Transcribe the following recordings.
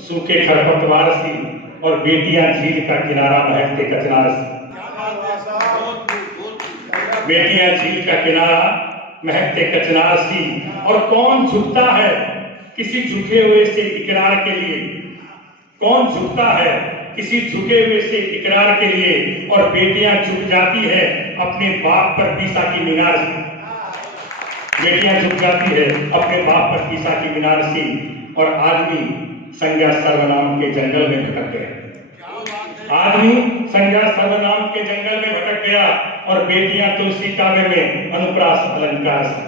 सूखे खरपतवार सी और बेटियां झील का किनारा महकते कचनार सी। बेटियां झील का किनारा महकते कचनार सी। और कौन झुकता है किसी झुके हुए से इकरार के लिए, कौन झुकता है किसी झुके हुए से इकरार के लिए। और बेटियां झुक जाती है अपने बाप पर पीसा की मीनार से। बेटियां झुक जाती है अपने बाप पर पीसा की मीनार से। और आदमी संज्ञा सर्वनाम के जंगल में भटक गया। आदमी संज्ञा सर्वनाम के जंगल में भटक गया और बेटियां तुलसी काव्य में अनुप्रास अलंकार से।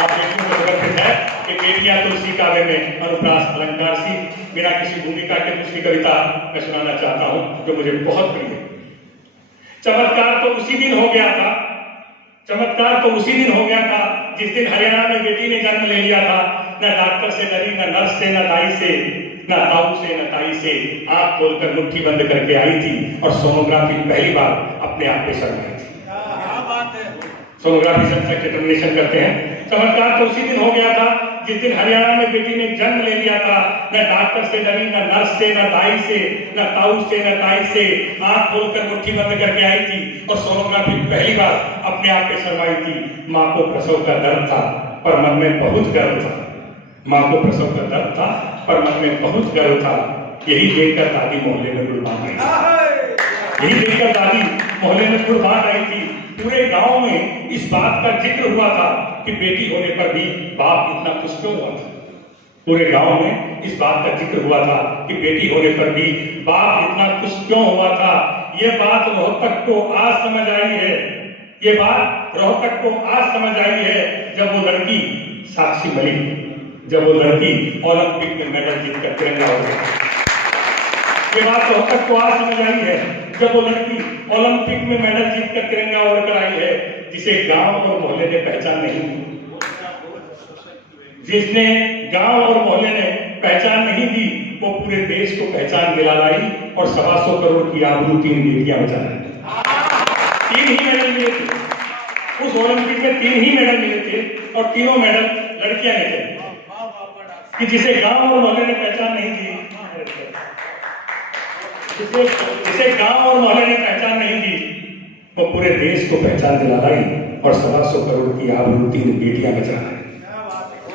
आप बेटियों को समर्पित है कि बेटियां तुलसी काव्य में अनुप्रास अलंकार सी। बिना किसी भूमिका के दूसरी कविता मैं सुनाना चाहता हूं जो मुझे बहुत प्रिय है। चमत्कार तो उसी दिन हो गया था, चमत्कार तो उसी दिन हो गया था जिस दिन हरियाणा में बेटी ने जन्म ले लिया था। न डॉक्टर से डरी, न नर्स से, न दाई से, न ताऊ से, न ताई से। आंख खोलकर मुट्ठी बंद करके आई थी और सोनोग्राफी पहली बार अपने आप पे शर्माई थी। सोनोग्राफी से डिटर्मिनेशन करते हैं। चमत्कार तो उसी दिन हो गया था जिस दिन हरियाणा में बेटी ने जन्म ले लिया था। न डॉक्टर से डरी, न नर्स से, न दाई से, न ताऊ से, न ताई से। आंख खोलकर मुट्ठी बंद करके आई थी और सोनोग्राफी पहली बार अपने आप पे शर्माई थी। माँ को प्रसव का दर्द था पर मन में बहुत गर्व था। माँ को प्रसव का दर्द था पर मन में बहुत गर्व था। यही देखकर दादी मोहल्ले में गुड़बान आई थी। यही देखकर दादी मोहल्ले में गुड़बान आई थी। पूरे गांव में इस बात का जिक्र हुआ था कि बेटी होने पर भी बाप इतना खुश क्यों हुआ था। पूरे गांव में इस बात का जिक्र हुआ था कि बेटी होने पर भी बाप इतना खुश क्यों हुआ था। ये बात रोहतक को आज समझ आई है। ये बात रोहतक को आज समझ आई है जब वो लड़की साक्षी मलिक, जब वो लड़की ओलंपिक में मेडल जीतकर तिरंगा उड़ गई। ये बात रोहतक को आज समझ आई है जब वो लड़की ओलंपिक में मेडल जीतकर तिरंगा उड़कर आई है जिसे गांव और मोहल्ले ने पहचान नहीं दी। जिसने गांव और मोहल्ले ने पहचान नहीं दी वो पूरे देश को पहचान दिला लाई और 125 करोड़ की आबरू 3 बेटियां बचा लाई। 3 ही मेडल मिले थे उस ओलंपिक में, 3 ही मेडल मिले थे और तीनों मेडल लड़कियां ने थे। कि जिसे गांव और मोहल्ले ने पहचान नहीं दी, जिसे गांव और मोहल्ले ने पहचान नहीं दी वो पूरे देश को पहचान दिला लाई और 125 करोड़ की आबरू 3 बेटियां बचा लाई।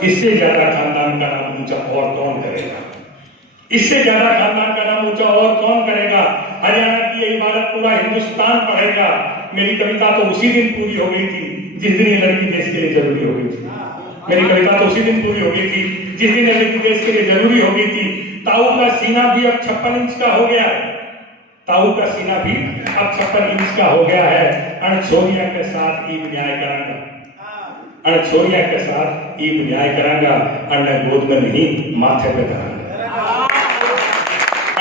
इससे ज्यादा खानदान का नाम ऊंचा और कौन करेगा। इससे ज्यादा खानदान का नाम ऊंचा और कौन करेगा। हरियाणा की ये इबादत पूरा हिंदुस्तान पढ़ेगा। मेरी कविता तो उसी दिन पूरी हो गई थी जिस दिन ये लड़की देश के लिए जरूरी हो गई थी। मेरी कविता तो उसी दिन पूरी हो गई थी जिस दिन ये लड़की देश के लिए जरूरी हो गई थी। ताऊ का सीना भी अब 56 इंच का हो गया है। ताऊ का सीना भी अब 56 इंच का हो गया है। अणछोरिया के साथ ईद न्याय करांगा, अणछोरिया के साथ ईद न्याय करांगा। अन्न गोद में नहीं माथे पे करांगा।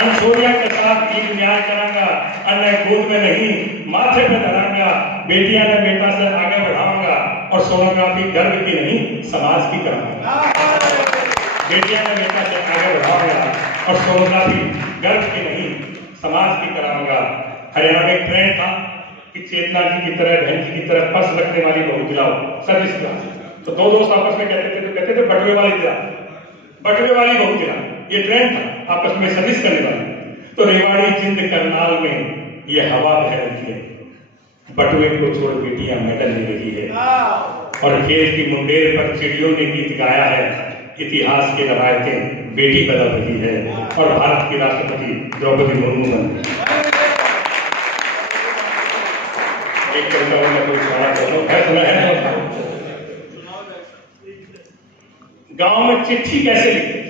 अणछोरिया के साथ ईद न्याय करांगा। अन्न गोद में नहीं माथे पे करांगा। बेटियां ने बेटा से आगे बढ़ाऊंगा और सोनोग्राफी गर्व की नहीं समाज की कराऊंगा। बेटियां ने बेटा से आगे बढ़ाऊंगा और सोनोग्राफी गर्व की नहीं समाज की कराऊंगा। हरियाणा में एक ट्रेंड था कि चेतना जी की तरह, बहन जी की तरह पर्स रखने वाली बहू दिलाओ, सर्विस क्लास। तो 2 दोस्त आपस में कहते थे बटुए वाली दिला, बटुए वाली बहू दिला। ये ट्रेंड था आपस में सर्विस करने वाली। तो रेवाड़ी, जिंद, करनाल में ये हवा बह रही है। बटुए को छोड़ बेटियां मेडल ले रही है और खेत की मुंडेर पर चिड़ियों ने गीत गाया है। इतिहास की रवायतें बेटी बदल रही है और भारत की राष्ट्रपति द्रौपदी मुर्मू बन गई। एक कविता में कोई सुना है। गांव में चिट्ठी कैसे लिखते,